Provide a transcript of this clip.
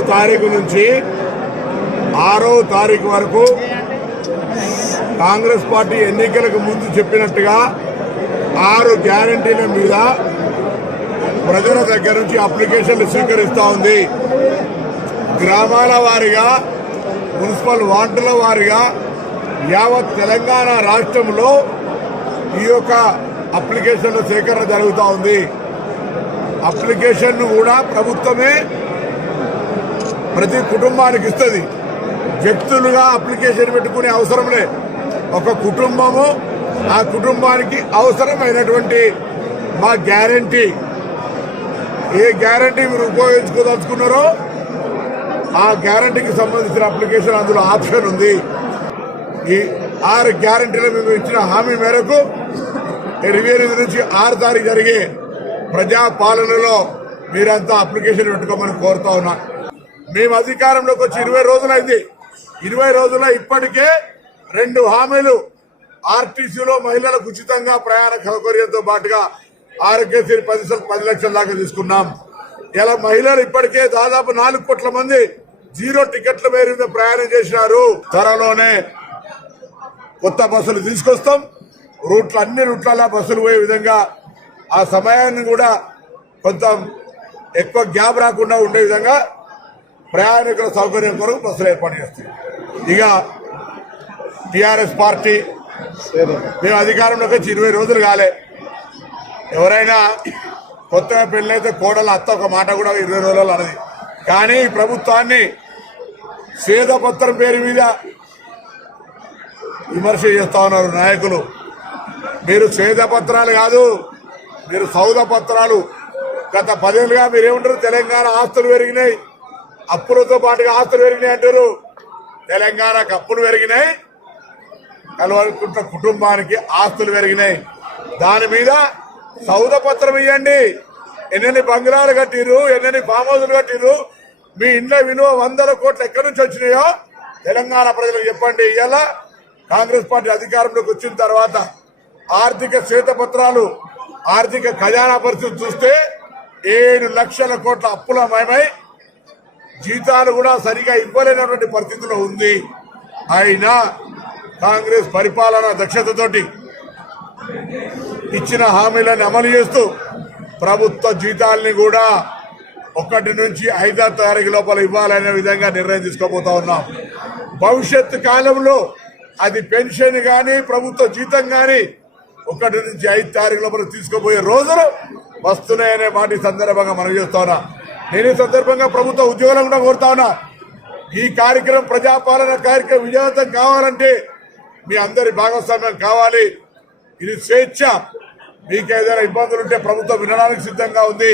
తారీఖు నుంచి ఆరో తారీఖు వరకు కాంగ్రెస్ పార్టీ ఎన్నికలకు ముందు చెప్పినట్టుగా ఆరు గ్యారంటీల మీద ప్రజల దగ్గర నుంచి అప్లికేషన్లు స్వీకరిస్తూ ఉంది. గ్రామాల వారీగా మున్సిపల్ వార్డుల వారీగా యావత్ తెలంగాణ రాష్ట్రంలో ఈ యొక్క అప్లికేషన్ల సేకరణ జరుగుతూ ఉంది. అప్లికేషన్ను కూడా ప్రభుత్వమే ప్రతి కుటుంబానికి ఇస్తుంది. వ్యక్తులుగా అప్లికేషన్ పెట్టుకునే అవసరం లే. ఒక కుటుంబము ఆ కుటుంబానికి అవసరమైనటువంటి మా గ్యారంటీ. ఏ గ్యారంటీ మీరు ఉపయోగించుకోదలుచుకున్నారో ఆ గ్యారంటీకి సంబంధించిన అప్లికేషన్ అందులో ఆప్షన్ ఉంది. ఈ ఆరు గ్యారంటీలు మేము ఇచ్చిన హామీ మేరకు ఇరవై ఎనిమిది నుంచి ఆరు తారీఖు జరిగే ప్రజాపాలనలో మీరంతా అప్లికేషన్ పెట్టుకోమని కోరుతా ఉన్నా. మేము అధికారంలోకి వచ్చి ఇరవై రోజులైంది. ఇరవై రోజుల ఇప్పటికే రెండు హామీలు ఆర్టీసీలో మహిళలకు ఉచితంగా ప్రయాణ సౌకర్యంతో పాటుగా ఆరోగ్యశ్రీ పది పది లక్షల దాకా తీసుకున్నాం. ఇలా మహిళలు ఇప్పటికే దాదాపు నాలుగు కోట్ల మంది జీరో టికెట్ల పేరు మీద ప్రయాణం చేసినారు. త్వరలోనే కొత్త బస్సులు తీసుకొస్తాం. రూట్లు అన్ని రూట్లలో బస్సులు పోయే విధంగా ఆ సమయాన్ని కూడా కొంత ఎక్కువ గ్యాప్ రాకుండా ఉండే విధంగా ప్రయాణికుల సౌకర్యం కొరకు బస్సులు ఏర్పాటు చేస్తాయి ఇక టిఆర్ఎస్ పార్టీ మేము అధికారంలోకి వచ్చి ఇరవై రోజులు కాలే. ఎవరైనా కొత్తగా పెళ్ళైతే కోడలు అత్త ఒక మాట కూడా ఇరవై రోజులలో అన్నది కానీ ఈ ప్రభుత్వాన్ని సేదపత్రం పేరు మీద విమర్శ చేస్తా ఉన్నారు నాయకులు. మీరు సేదపత్రాలు కాదు మీరు సౌద పత్రాలు. గత పదేళ్ళుగా మీరేమంటారు? తెలంగాణ ఆస్తులు పెరిగినాయి. అప్పులతో పాటుగా ఆస్తులు పెరిగినాయి అంటారు. తెలంగాణకు అప్పులు పెరిగినాయి. కలవకుంట కుటుంబానికి ఆస్తులు పెరిగినాయి. దాని మీద సౌద పత్రం ఇవ్వండి ఎన్నెన్ని బంగ్లాలు కట్టిరు ఎన్నెన్ని ఫామ్ హౌసులు కట్టిరు మీ ఇంట్లో విలువ వందల కోట్లు ఎక్కడి నుంచి వచ్చినాయో తెలంగాణ ప్రజలకు చెప్పండి. ఇవాళ కాంగ్రెస్ పార్టీ అధికారంలోకి వచ్చిన తర్వాత ఆర్థిక శ్వేతపత్రాలు ఆర్థిక ఖజానా పరిస్థితి చూస్తే ఏడు లక్షల కోట్ల అప్పులమయమై జీతాలు కూడా సరిగా ఇవ్వలేనటువంటి పరిస్థితిలో ఉంది. అయినా కాంగ్రెస్ పరిపాలన దక్షతతోటి ఇచ్చిన హామీలను అమలు చేస్తూ ప్రభుత్వ జీతాల్ని కూడా ఒకటి నుంచి ఐదో తారీఖు లోపల ఇవ్వాలనే విధంగా నిర్ణయం తీసుకోబోతా ఉన్నాం. భవిష్యత్తు కాలంలో అది పెన్షన్ కానీ ప్రభుత్వ జీతం కానీ ఒకటి నుంచి ఐదు తారీఖు లోపల తీసుకోబోయే రోజులు వస్తున్నాయనే మాట సందర్భంగా మనం చేస్తా నేను ఈ సందర్భంగా ప్రభుత్వ ఉద్యోగాలను కూడా కోరుతా ఉన్నా. ఈ కార్యక్రమం ప్రజాపాలన కార్యక్రమం విజయవంతం కావాలంటే మీ అందరి భాగస్వామ్యం కావాలి. ఇది స్వేచ్ఛ. మీకు ఏదైనా ఇబ్బందులు ఉంటే ప్రభుత్వం వినడానికి సిద్ధంగా ఉంది.